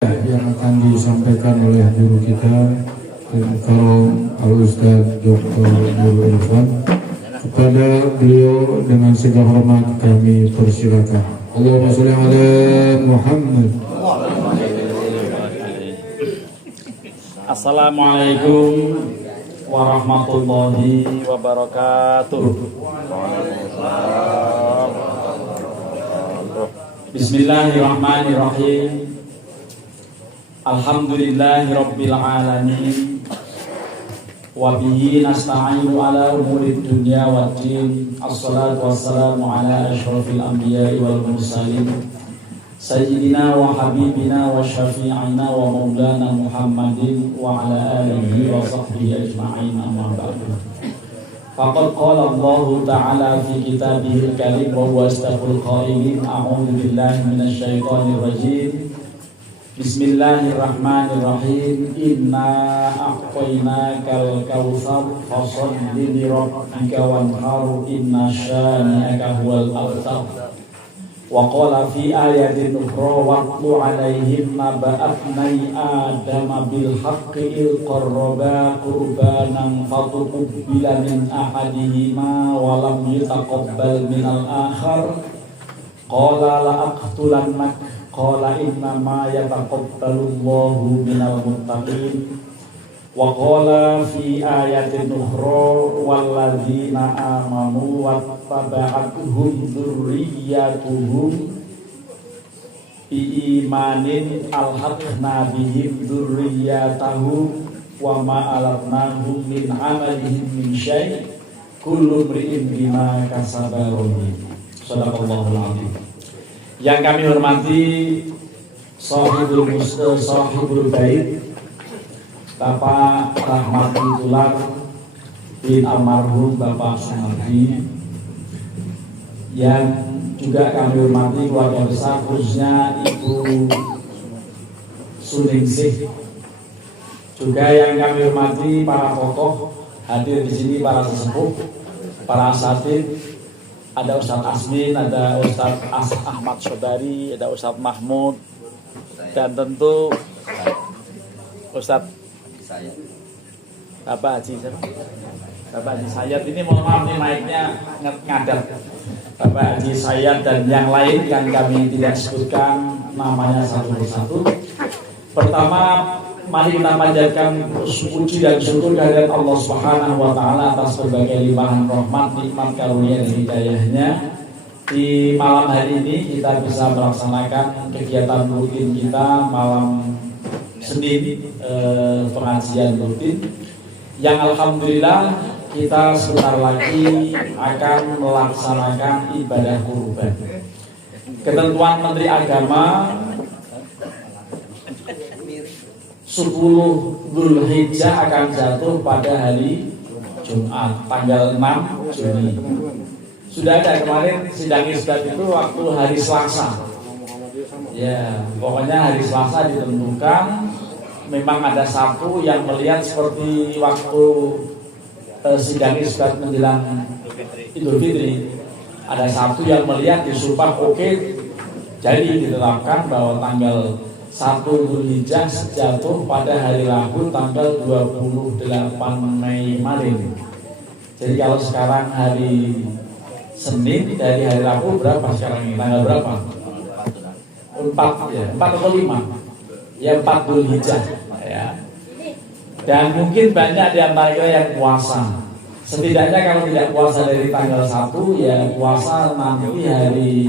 yang akan disampaikan oleh guru kita Karom Al-Ustaz Dr. Nurul Irfan. Kepada beliau dengan segala hormat kami persilakan. Allahumma sholli ala Muhammad. Assalamualaikum warahmatullahi wabarakatuh. Bismillahirrahmanirrahim. Alhamdulillahi rabbil alamin. Wa bihi nasta'inu ala umurid dunya waddin. Assalatu wassalamu ala asyrafil anbiya'i wal mursalin Sayyidina wa habibina wa syafi'ina wa maulana Muhammadin wa ala alihi wa sahbihi ajma'in, amma ba'du. Faqad qala Allah ta'ala fi kitabihil karim wa huwa asdaqul qailin. A'udzu billahi minasyaitonir rajim. Bismillahirrahmanirrahim. Inna a'tainakal kautsar fasholli li rabbika wanhar inna syani'aka huwal abtar. Wa qala fi ayatin ukhra watlu 'alaihim naba'a ibnai adama bil haqqi il qarraba qurbanan fatuqbila min ahadihima wa lam yutaqabbal minal akhar qala la aqtulannak qala inna ma yataqabbalullahu minal muttaqin. Wa qala fi ayatin ukhra walladzina amanu wattaba'atuhum dzurriyyatuhum biimanin alhaqna bihim dzurriyyatahum wa ma alatnahum min amalihim min syai' kullu imri'in bima kasaba rahim. Shadaqallahul azim. Yang kami hormati sahibul bait Bapak Rahmatullah bin almarhum Bapak Sumardi, yang juga kami hormati keluarga besar khususnya Ibu Suningsih, juga yang kami hormati para tokoh hadir di sini, para sesepuh, para asatidz, ada Ustadz Asmin, ada Ustadz Ahmad Sodari, ada Ustadz Mahmud, dan tentu Ustadz Bapak Haji Sayyad. Ini mohon maaf nih mic-nya ngadat. Bapak Haji Sayyad dan yang lain yang kami tidak sebutkan namanya satu persatu. Pertama, mari kita panjatkan puji dan syukur kehadirat Allah Subhanahu wa taala atas berbagai limpahan rahmat, nikmat, karunia dan hidayahnya. Di malam hari ini kita bisa melaksanakan kegiatan rutin kita malam Senin, pengajian rutin yang alhamdulillah kita sebentar lagi akan melaksanakan ibadah kurban. Ketentuan Menteri Agama 10 Dzulhijjah akan jatuh pada hari Jumat tanggal 6 Juni. Sudah ada kemarin sidang isbat itu waktu hari Selasa. Ya, pokoknya hari Selasa ditentukan. Memang ada satu yang melihat seperti waktu sidang isbat menjelang Idul Fitri. Ada satu yang melihat disumpah oke, jadi ditetapkan bahwa tanggal 1 Dzulhijjah jatuh pada hari Rabu tanggal 28 Mei Maret. Jadi kalau sekarang hari Senin, dari hari Rabu berapa sekarang ini? Tanggal berapa? 4 atau 5? Ya 4 Dzulhijjah ya. Dan mungkin banyak di antara kita yang puasa. Setidaknya kalau tidak puasa dari tanggal 1 ya puasa nanti hari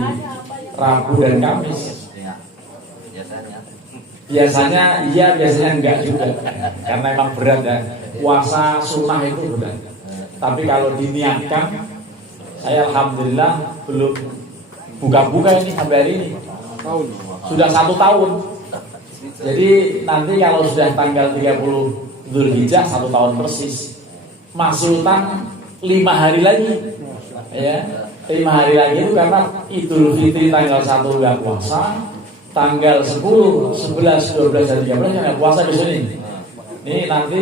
Rabu dan Kamis. Biasanya iya, biasanya enggak juga. Karena memang berat ya. Puasa sunnah itu berat. Tapi kalau diniatkan, saya alhamdulillah belum buka-buka ini sampai hari ini. Sudah 1 tahun. Jadi nanti kalau sudah tanggal 30 Dzulhijjah 1 tahun persis, masih utang 5 hari lagi. Ya, 5 hari lagi itu karena Idul Fitri tanggal 1 enggak puasa, tanggal 10, 11, 12 dan 13 enggak puasa di sini. Ini nanti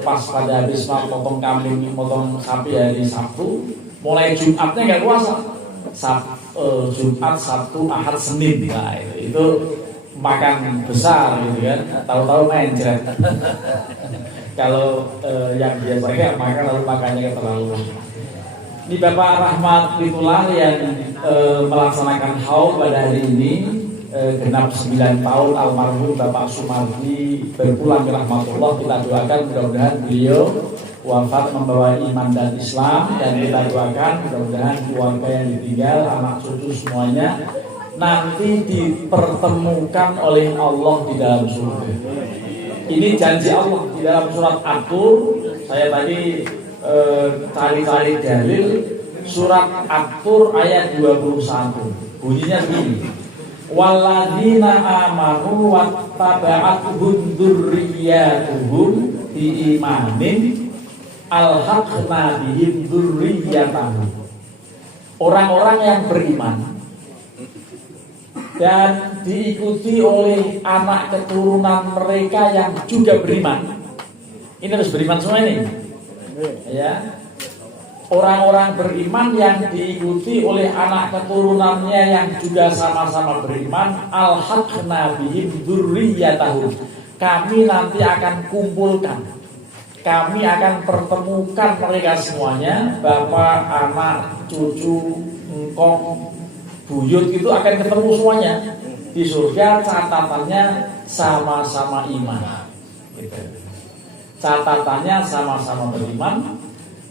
pas pada habis potong kambing, potong sapi hari Sabtu, mulai Jumatnya enggak puasa. Jumat, Sabtu, Ahad, Senin. Nah, itu makan besar gitu kan, tahu-tahu mencret. Kalau yang biasanya makan lalu makannya keterlaluan. Ini Bapak Rahmat Witullah yang melaksanakan haul pada hari ini, genap 9 tahun almarhum Bapak Sumardi berpulang ke rahmatullah. Kita doakan mudah-mudahan beliau wafat membawa iman dan Islam, dan kita doakan mudah-mudahan keluarga yang ditinggal, anak cucu semuanya nanti dipertemukan oleh Allah di dalam surga. Ini janji Allah di dalam surat At-Tur. Saya tadi cari-cari dalil surat At-Tur ayat 21. Bunyinya begini: walladzina amanu wattaba'atuhum dzurriyyatuhum biimanin alhaqna bihim dzurriyyatahum. Orang-orang yang beriman dan diikuti oleh anak keturunan mereka yang juga beriman. Ini harus beriman semua ini, ya. Orang-orang beriman yang diikuti oleh anak keturunannya yang juga sama-sama beriman, alhaqna bihim dzurriyyatahum. Kami nanti akan kumpulkan, kami akan pertemukan mereka semuanya, bapak, anak, cucu, engkong, buyut, itu akan ketemu semuanya di surga. Catatannya sama-sama iman, gitu. Catatannya sama-sama beriman.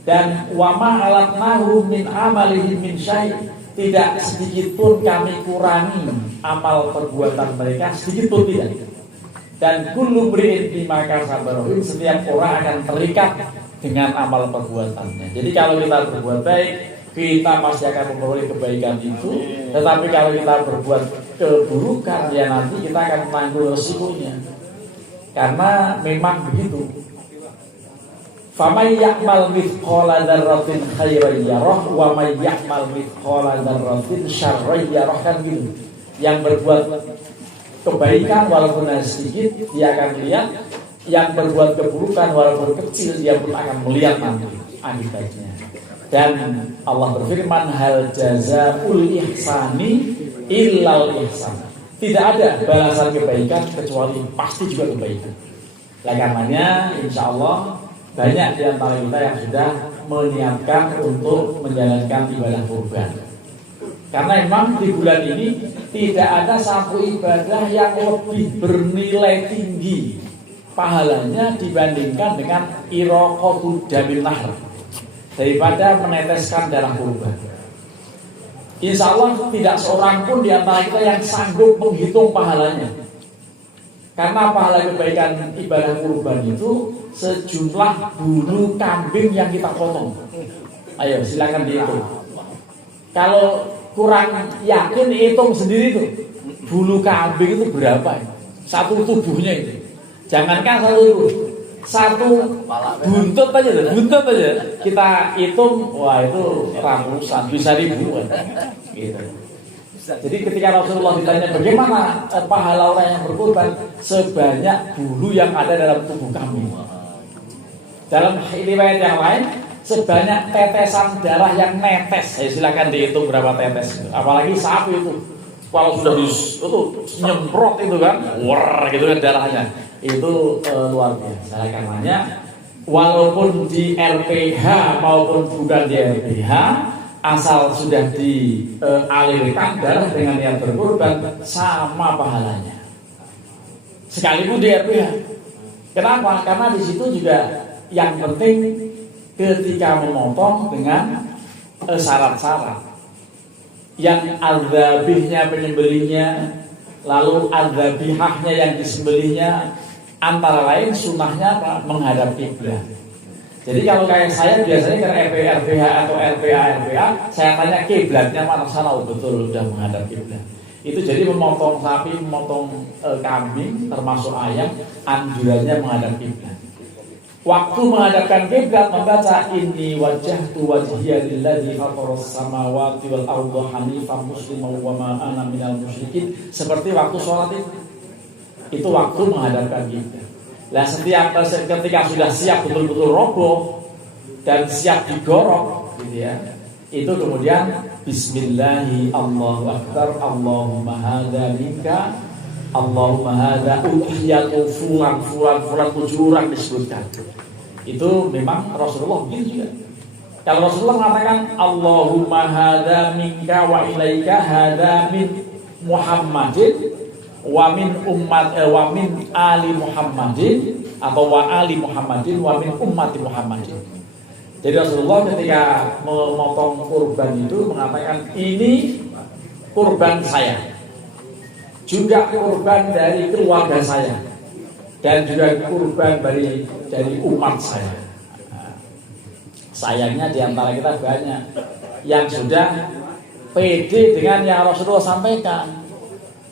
Dan wama alatnahu min amalihim min syai', tidak sedikit pun kami kurangi amal perbuatan mereka, sedikit pun tidak. Dan kullu mri'in bima kasaba rahin, setiap orang akan terikat dengan amal perbuatannya. Jadi kalau kita berbuat baik, kita pasti akan memperoleh kebaikan itu. Tetapi kalau kita berbuat keburukan, ya nanti kita akan menanggung resikonya. Karena memang begitu. Faman ya'mal mithqala dzarratin khairan yarah wa may ya'mal mithqala dzarratin syarran yarah, kan gitu. Yang berbuat kebaikan walaupun sedikit dia akan lihat, yang berbuat keburukan walaupun kecil dia pun akan melihat nanti akibatnya. Dan Allah berfirman, hal jazaul ihsani illal ihsan. Tidak ada balasan kebaikan kecuali pasti juga kebaikan. Oleh karenanya insya Allah banyak di antara kita yang sudah menyiapkan untuk menjalankan ibadah kurban. Karena memang di bulan ini tidak ada satu ibadah yang lebih bernilai tinggi pahalanya dibandingkan dengan iraqatul damin nahr, daripada meneteskan darah kurban. Insya Allah tidak seorang pun di antara kita yang sanggup menghitung pahalanya. Karena pahala kebaikan ibadah kurban itu sejumlah bulu kambing yang kita potong. Ayo silakan dihitung. Kalau kurang yakin, hitung sendiri tuh bulu kambing itu berapa ya? Satu tubuhnya itu. Jangankan satu buntut aja kita hitung, wah itu ratusan, bisa ribuan gitu. Jadi ketika Rasulullah ditanya bagaimana pahala orang yang berkurban, sebanyak bulu yang ada dalam tubuh kambing. Dalam riwayat yang lain, sebanyak tetesan darah yang netes. Silakan dihitung berapa tetes. Apalagi sapi itu, kalau sudah nyemprot itu kan, war gitu kan darahnya. Itu luar biasa. Karenanya walaupun di RPH maupun bukan di RPH, asal sudah dialirkan darah dengan yang berkurban, sama pahalanya. Sekalipun di RPH. Kenapa? Karena di situ juga yang penting ketika memotong dengan syarat-syarat. Yang adzabihnya penyembelihnya, lalu adzabihahnya yang disembelihnya, antara lain sunnahnya apa? Menghadap kiblat. Jadi kalau kayak saya biasanya ke RPH atau RPA, saya tanya kiblatnya mana, sana, betul udah menghadap kiblat. Itu jadi memotong sapi, memotong kambing, termasuk ayam, anjurannya menghadap kiblat. Waktu menghadapkan kiblat membaca inni wajjahtu wajhiya lilladzi fataras samawati wal arda hanifan musliman wa ma ana minal musyrikin, seperti waktu sholat itu waktu menghadapkan kiblat. Nah, ketika sudah siap betul-betul roboh dan siap digorok gitu ya, itu kemudian bismillahi Allahu akbar Allahumma hadza minka Allahumma hadza udhiyatu fulan 7 orang disebutkan. Itu memang Rasulullah begitu juga. Kalau Rasulullah mengatakan Allahumma hadza minka wa ilaika hadza min Muhammadin wa min wa min ali Muhammadin atau wa ali Muhammadin wa min ummati Muhammadin. Jadi Rasulullah ketika memotong kurban itu mengatakan ini kurban saya, juga kurban dari keluarga saya, dan juga kurban dari umat saya. Sayangnya di antara kita banyak yang sudah pede dengan yang Rasulullah sampaikan.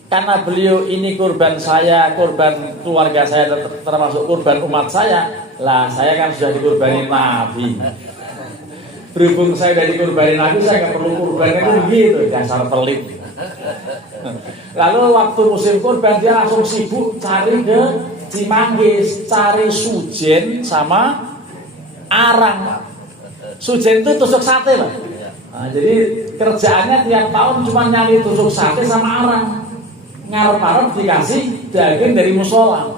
Karena beliau ini kurban saya, kurban keluarga saya, termasuk kurban umat saya. Lah saya kan sudah dikurbani Nabi. Berhubung saya sudah dikurbani Nabi, saya nggak perlu kurban itu begitu, dasar pelit. Lalu waktu musim kurban dia langsung sibuk cari ke Cimanggis, cari sujen sama arang. Sujen itu tusuk sate loh. Nah, jadi kerjaannya tiap tahun cuma nyari tusuk sate sama arang. Ngarep-ngarep dikasih daging dari musola.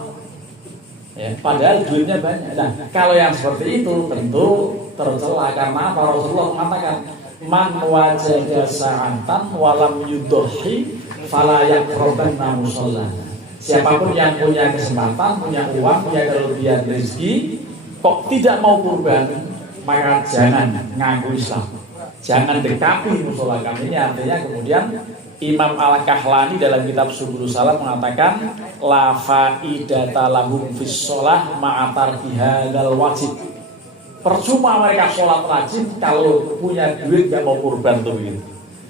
Ya, padahal duitnya banyak. Nah, kalau yang seperti itu tentu tercela karena apa? Rasulullah mengatakan man wajada sa'atan walam yudhi fala yaqrabanna musalla. Siapapun yang punya kesempatan, punya uang, punya kelebihan rezeki kok tidak mau kurban, maka jangan ngaku Islam, jangan dekati musola kami. Ini artinya kemudian Imam Al-Kahlani dalam kitab Subulus Salam mengatakan la faidata lahum fis shalah ma'atar bihadzal wajib. Percuma mereka sholat rajin kalau punya duit gak mau kurban tuh gitu.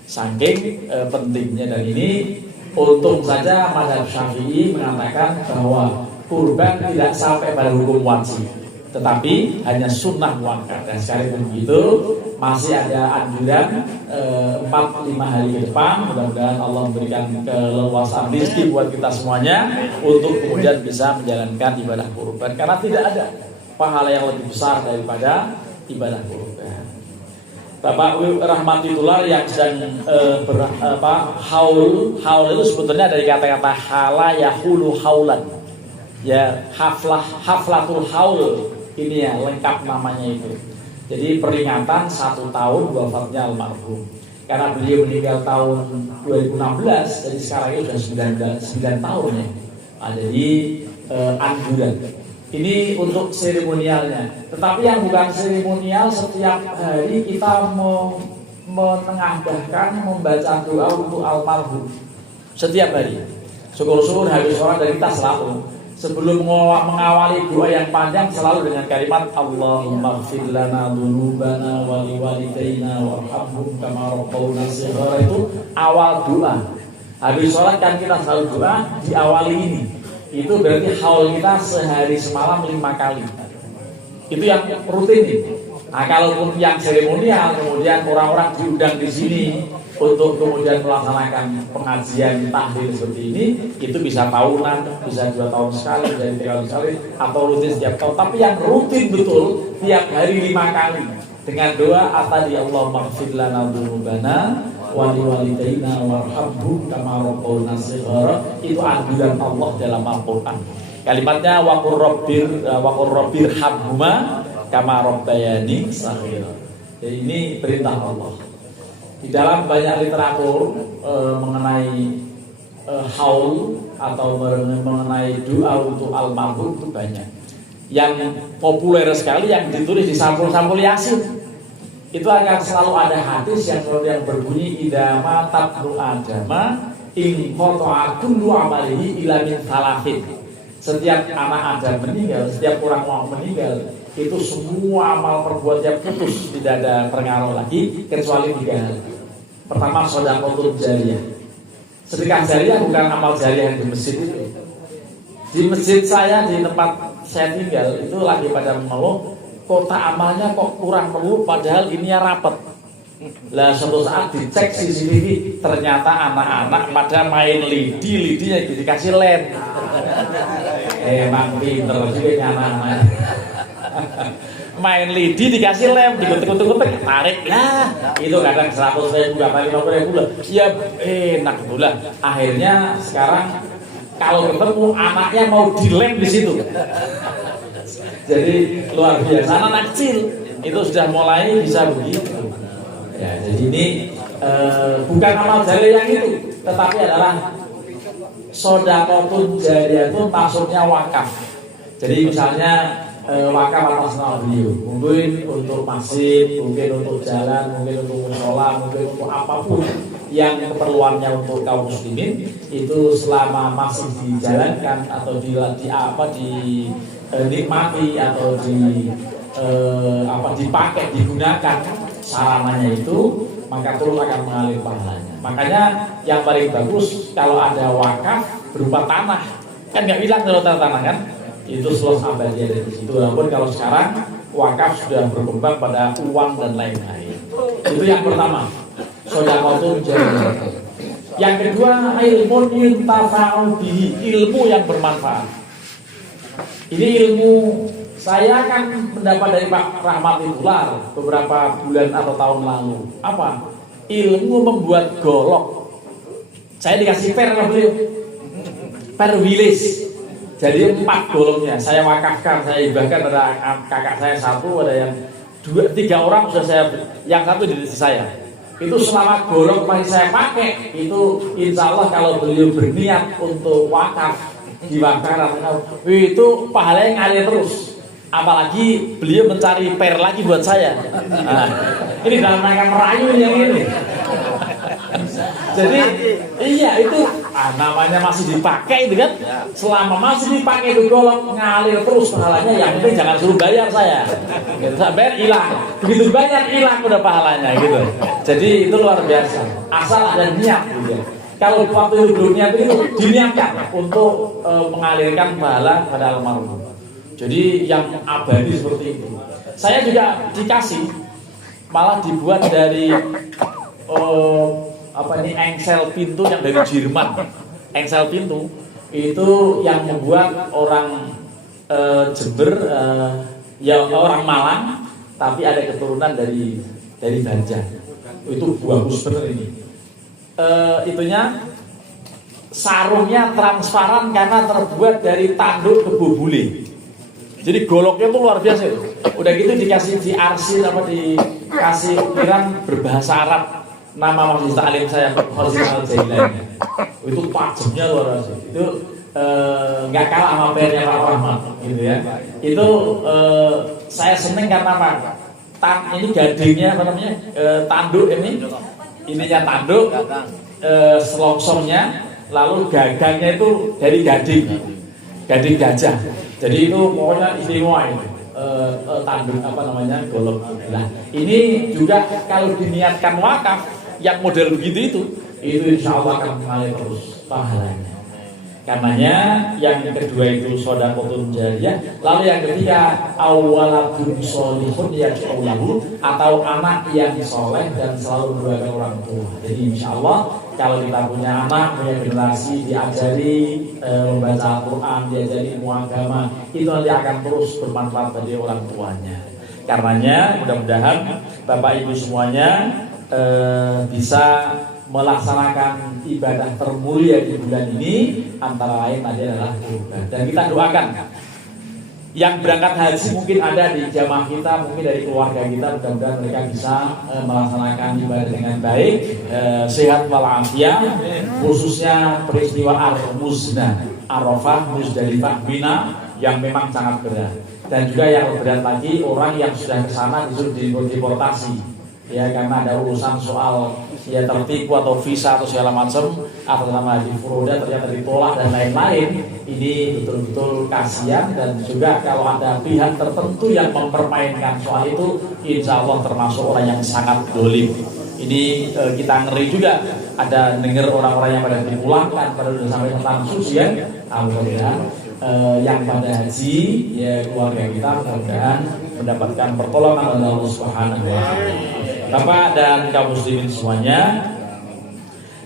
Saking pentingnya, dan ini untung saja mazhab Syafi'i mengatakan bahwa kurban tidak sampai pada hukum wajib, tetapi hanya sunnah muakkad. Dan sekalipun begitu masih ada anjuran 4-5 hari ke depan. Mudah-mudahan Allah memberikan keleluasaan rezeki buat kita semuanya untuk kemudian bisa menjalankan ibadah kurban, karena tidak ada pahala yang lebih besar daripada ibadah kurban. Bapak rahmatullah yang sedang haul itu sebetulnya dari kata-kata hala yahulu haulan. Ya, haflatul haul ini ya lengkap namanya itu. Jadi peringatan 1 tahun wafatnya almarhum. Karena beliau meninggal tahun 2016, jadi sekarang itu sudah 9 tahun ya. Nah, jadi anjuran. Ini untuk seremonialnya. Tetapi yang bukan seremonial, setiap hari kita menengadahkan membaca doa untuk almarhum. Setiap hari. Syukur-syukur habis sholat dari kita selalu. Sebelum mengawali doa yang panjang selalu dengan kalimat Allahumma ighfir lana dzunubana wa liwalidayna warhamhum kama rabbauna shighara. Itu awal doa. Habis sholat kan kita selalu doa diawali ini. Itu berarti haul kita sehari semalam 5 kali. Itu yang rutin nih. Nah, kalaupun yang seremonial, kemudian orang-orang diundang di sini untuk kemudian melaksanakan pengajian tahlil seperti ini, itu bisa tahunan, bisa 2 tahun sekali, bisa 3 tahun sekali, atau rutin setiap tahun. Tapi yang rutin betul tiap hari 5 kali dengan doa tadi Allahumma ighfir lana dzunubana wa liwalidayna warhamhum kama rabbauna shighara. Itu anjuran Allah dalam Al-Qur'an. Kalimatnya wa qur rabbir hamhuma kama rabbayani shaghira. Jadi ini perintah Allah. Di dalam banyak literatur mengenai haul atau mengenai doa untuk almarhum itu banyak. Yang populer sekali yang ditulis di sampul-sampul Yasin. Itu akan selalu ada hadis yang berbunyi idama tabnu adama in qata'a kullu amalihi ila min thalathin. Setiap anak Adam meninggal, setiap orang mau meninggal, itu semua amal perbuatannya putus, tidak ada pengaruh lagi kecuali 3 hal. Pertama, sedekah jariyah. Sedekah jariyah bukan amal jariyah yang di masjid itu. Di masjid saya, di tempat saya tinggal itu lagi pada mengeluh kota amalnya kok kurang perlu, padahal ininya rapet. Lah suatu saat dicek CCTV, ternyata anak-anak pada main lidinya dikasih lem. Emang pinter juga anak-anak. Main lidi dikasih lem, dikutuk-kutuk, tarik lah. Itu kadang 100.000, kadang 50.000 lah. Ya enak pula. Akhirnya sekarang kalau ketemu anaknya mau dilem di situ. Jadi luar biasa, anak kecil itu sudah mulai bisa begitu. Ya, jadi ini bukan amal jariah yang itu, tetapi adalah shadaqatun jariyah, itu maksudnya wakaf. Jadi misalnya wakaf atas nama beliau, mungkin untuk masjid, mungkin untuk jalan, mungkin untuk musola, mungkin untuk apapun yang keperluannya untuk kaum muslimin itu selama masih dijalankan atau dinikmati atau dipakai, digunakan sarananya itu, maka terus akan mengalir pahalanya. Makanya yang paling bagus kalau ada wakaf berupa tanah, kan nggak bilang kalau tanah kan itu selalu abadi ada di situ. Walaupun kalau sekarang wakaf sudah berkembang pada uang dan lain-lain. Itu yang pertama, shadaqatun jariyah. Yang kedua, ilmu yuntafa'u bihi, ilmu yang bermanfaat. Ini ilmu saya kan mendapat dari Pak Rahmatullah beberapa bulan atau tahun lalu. Apa? Ilmu membuat golok. Saya dikasih per sama beliau, per wilis. Jadi 4 goloknya saya wakafkan, saya hibahkan. Ada kakak saya 1, ada yang 2, 3 orang sudah saya, yang 1 di saya. Itu selama golok masih saya pakai, itu insya Allah kalau beliau berniat untuk wakaf, diwakafkan, itu pahalanya ngalir terus. Apalagi beliau mencari per lagi buat saya. Nah, ini dalam rangka merayu yang ini. Jadi iya itu namanya masih dipakai itu kan. Selama masih dipakai itu golok ngalir terus pahalanya. Yang penting jangan suruh bayar saya. Gitu, bayar hilang. Begitu bayar hilang udah pahalanya gitu. Jadi itu luar biasa. Asal ada niat gitu ya. Kalau waktu itu belum niat itu diniatkan untuk mengalirkan pahala pada almarhum. Jadi yang abadi seperti itu. Saya juga dikasih, malah dibuat dari engsel pintu yang dari Jerman. Engsel pintu itu yang membuat orang Jember, ya orang Malang, tapi ada keturunan dari Banjar. Itu bagus bener ini. Itunya sarungnya transparan karena terbuat dari tanduk kebo bule. Jadi goloknya tuh luar biasa itu. Udah gitu dikasih diarsir dikasih ukiran berbahasa Arab. Nama majelis taklim saya Khasim Al-Jailani. Itu tajamnya luar biasa. Itu nggak kalah sama pernya Pak Rahmat gitu ya. Itu saya seneng karena apa? Ini gadingnya apa namanya? Tanduk ininya tanduk, selongsongnya, lalu gagangnya itu dari gading gajah. Jadi itu pokoknya istimewa itu tanduk golok. Nah ini juga kalau diniatkan wakaf yang model begitu itu insya Allah akan mengalir terus pahalanya. Karenanya yang kedua itu shadaqatun jariyah. Lalu yang ketiga awaladun sholihun yad'ulahu, atau anak yang soleh dan selalu mendoakan orang tua. Jadi insya Allah kalau kita punya anak, punya generasi diajari membaca Al-Quran, diajari ilmu agama, itu nanti akan terus bermanfaat bagi orang tuanya. Karenanya mudah-mudahan Bapak Ibu semuanya bisa melaksanakan ibadah termulia di bulan ini, antara lain tadi adalah kurban. Dan kita doakan yang berangkat haji mungkin ada di jamaah kita, mungkin dari keluarga kita, mudah-mudahan mereka bisa melaksanakan ibadah dengan baik, sehat walafiat, khususnya peristiwa Ar-Muznah, Arafah, Muzdalifah, Mina yang memang sangat berat. Dan juga yang berat lagi orang yang sudah ke sana disuruh dideportasi. Ya karena ada urusan soal ya tertipu atau visa atau segala macam, atau nama di Furoda ternyata ditolak dan lain-lain. Ini betul-betul kasihan, dan juga kalau ada pihak tertentu yang mempermainkan soal itu, insya Allah termasuk orang yang sangat dolim. Ini kita ngeri juga, ada dengar orang-orang yang pada dipulangkan pada sudah sampai tentang suci ya. Alhamdulillah yang pada haji ya keluarga kita mudah-mudahan mendapatkan pertolongan dari Allah Subhanahu wa taala. Bapak dan kaum muslimin semuanya,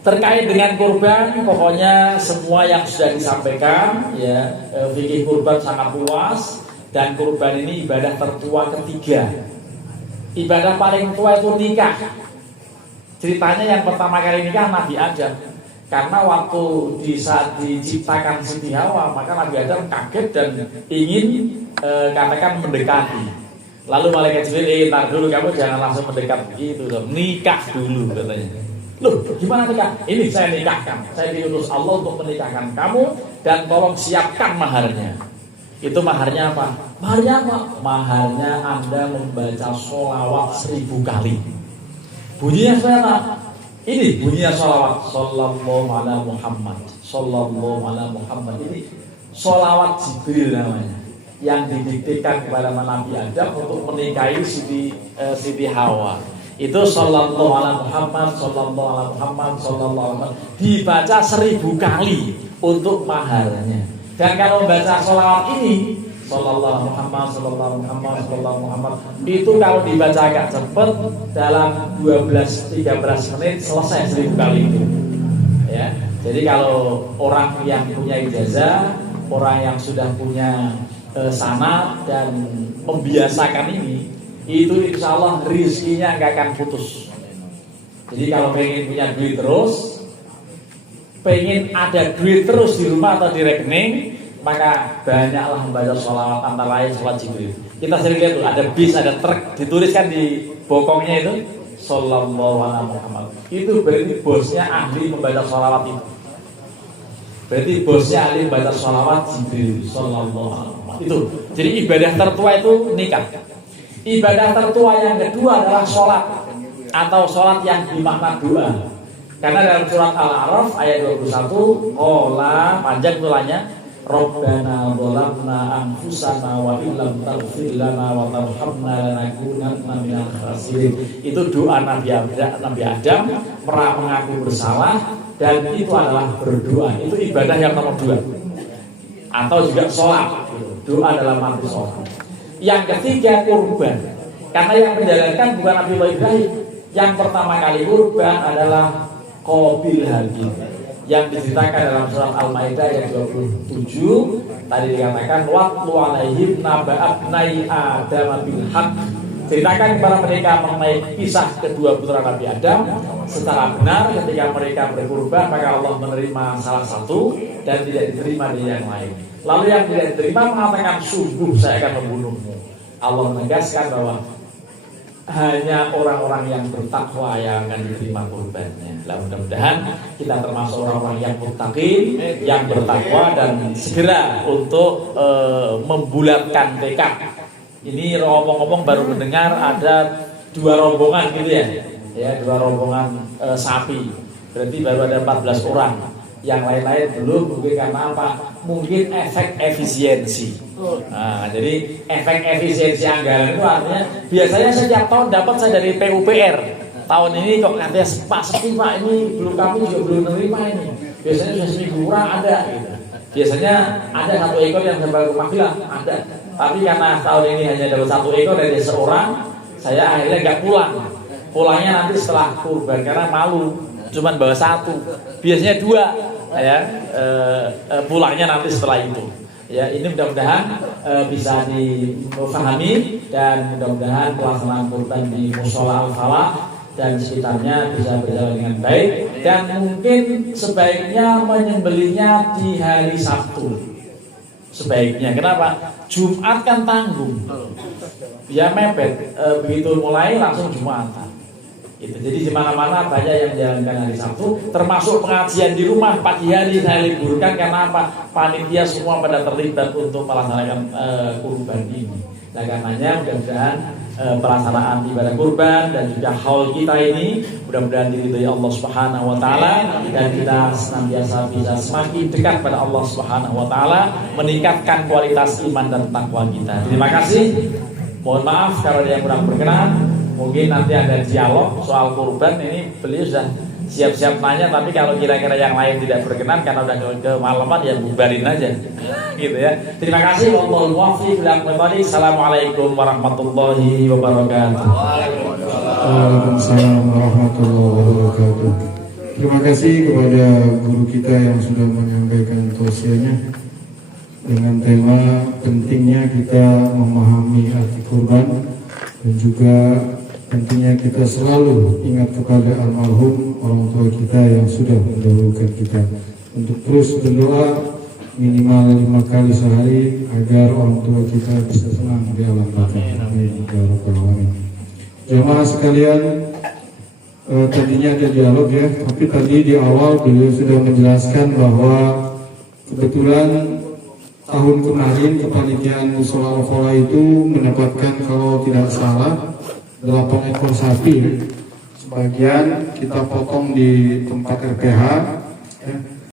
terkait dengan kurban, pokoknya semua yang sudah disampaikan ya, fikih kurban sangat luas, dan kurban ini ibadah tertua ketiga. Ibadah paling tua itu nikah. Ceritanya yang pertama kali nikah Nabi Adam. Karena waktu di saat diciptakan Siti Hawa, maka Nabi Adam kaget dan ingin katakan mendekati. Lalu malaikat Jibril, tar dulu, kamu jangan langsung mendekat begitu, nikah dulu katanya. Loh, gimana nikah? Ini saya nikahkan. Saya diutus Allah untuk menikahkan kamu dan tolong siapkan maharnya. Itu maharnya apa? Maharnya apa? Maharnya Anda membaca sholawat 1000 kali. Bunyinya seperti ini bunyinya sholawat sallallahu ala Muhammad, sallallahu ala Muhammad. Ini sholawat Jibril namanya, yang didiktekan kepada Nabi Adam untuk menikahi Siti Hawa. Itu sallallahu ala Muhammad, sallallahu ala Muhammad, sallallahu ala Muhammad, dibaca 1000 kali untuk maharnya. Dan kalau baca sholawat ini sallallahu Muhammad, sallallahu Muhammad, sallallahu Muhammad, itu kalau dibaca agak cepat dalam 12-13 menit selesai 1000 kali itu. Ya. Jadi kalau orang yang punya ijazah, orang yang sudah punya sanad dan membiasakan ini, itu insya Allah rizkinya nggak akan putus. Jadi kalau pengen punya duit terus, pengen ada duit terus di rumah atau di rekening, maka banyaklah membaca sholawat, antara lain sholawat Jibril. Kita sering lihat tuh, ada bis, ada truk, dituliskan di bokongnya itu sallallahu alaihi Muhammad. Itu berarti bosnya ahli membaca sholawat itu. Berarti bosnya ahli membaca sholawat Jibril sallallahu alaihi Muhammad. Itu. Jadi ibadah tertua itu nikah. Ibadah tertua yang kedua adalah sholat, atau sholat yang dimakna doa. Karena dalam surat Al-A'raf ayat 21, qala, panjang tulanya, Rabbana zalamna anfusana wa illam taghfir lana wa tarhamna lanakunanna minal khasirin. Itu doa Nabi Adam mengaku bersalah, dan itu adalah berdoa. Itu ibadah yang nomor 2. Atau juga sholat, doa dalam arti sholat. Yang ketiga kurban. Karena yang menjalankan bukan Nabi Ibrahim. Yang pertama kali kurban adalah Qabil Habil, yang diceritakan dalam surat Al-Maidah ayat 27. Tadi dikatakan watlu alaihim naba'abnai Adam bil haq. Ceritakan kepada mereka mengenai kisah kedua putra Nabi Adam secara benar. Ketika mereka berkurban, maka Allah menerima salah satu dan tidak diterima di yang lain. Lalu yang tidak diterima mengatakan, sungguh saya akan membunuhmu. Allah menegaskan bahwa hanya orang-orang yang bertakwa yang akan diterima kurbannya. Nah, mudah-mudahan kita termasuk orang-orang yang muttaqin, yang bertakwa, dan segera untuk membulatkan tekad. Ini ngomong-ngomong baru mendengar ada 2 rombongan gitu ya, 2 rombongan sapi. Berarti baru ada 14 orang. Yang lain-lain belum, mungkin karena apa? Mungkin efek efisiensi. Nah, jadi efek efisiensi anggaran itu artinya biasanya setiap tahun dapat saya dari PUPR. Tahun ini kok katanya Pak sepi Pak, ini kami juga belum menerima ini. Biasanya sudah seminggu kurang ada gitu. Biasanya ada 1 ekor yang sampai rumah bilang ada. Tapi karena tahun ini hanya dapat 1 ekor dari seorang, saya akhirnya nggak pulang. Pulangnya nanti setelah kurban karena malu, cuman bawa 1. Biasanya 2 ya, pulangnya nanti setelah itu. Ya, ini mudah-mudahan bisa dipahami, dan mudah-mudahan pelaksanaan kurban di Mushola Al-Falah dan sekitarnya bisa berjalan dengan baik, dan mungkin sebaiknya menyembelihnya di hari Sabtu. Sebaiknya, kenapa? Jumat kan tanggung, ya mepet, begitu mulai langsung Jumatan. Itu. Jadi di mana-mana banyak yang menjalankan hari Sabtu, termasuk pengajian di rumah pagi hari saya liburkan karena apa? Panitia semua pada terlibat untuk melaksanakan kurban ini. Nah, karenanya mudah-mudahan pelaksanaan ibadah kurban dan juga haul kita ini mudah-mudahan diridhoi Allah Subhanahu wa taala, dan kita senantiasa bisa semakin dekat pada Allah Subhanahu wa taala, meningkatkan kualitas iman dan takwa kita. Terima kasih. Mohon maaf kalau ada yang kurang berkenan. Mungkin nanti ada dialog soal kurban, ini beliau sudah siap-siap nanya, tapi kalau kira-kira yang lain tidak berkenan karena udah kemalaman ya bubarin aja. Gitu ya. Terima kasih. Wallahul muwaffiq. Assalamualaikum warahmatullahi wabarakatuh. Waalaikumsalam warahmatullahi wabarakatuh. Terima kasih kepada guru kita yang sudah menyampaikan tausiahnya dengan tema pentingnya kita memahami arti kurban dan juga tentunya kita selalu ingat kepada almarhum orang tua kita yang sudah mendahulukan kita untuk terus berdoa minimal 5 kali sehari agar orang tua kita bisa senang di alam baka. Amin ya rabbal alamin. Jamaah sekalian, tadinya ada dialog ya, tapi tadi di awal beliau sudah menjelaskan bahwa kebetulan tahun kemarin kepanitiaan Musola Al-Falah itu mendapatkan kalau tidak salah 8 ekor sapi. Sebagian kita potong di tempat RPH, ya.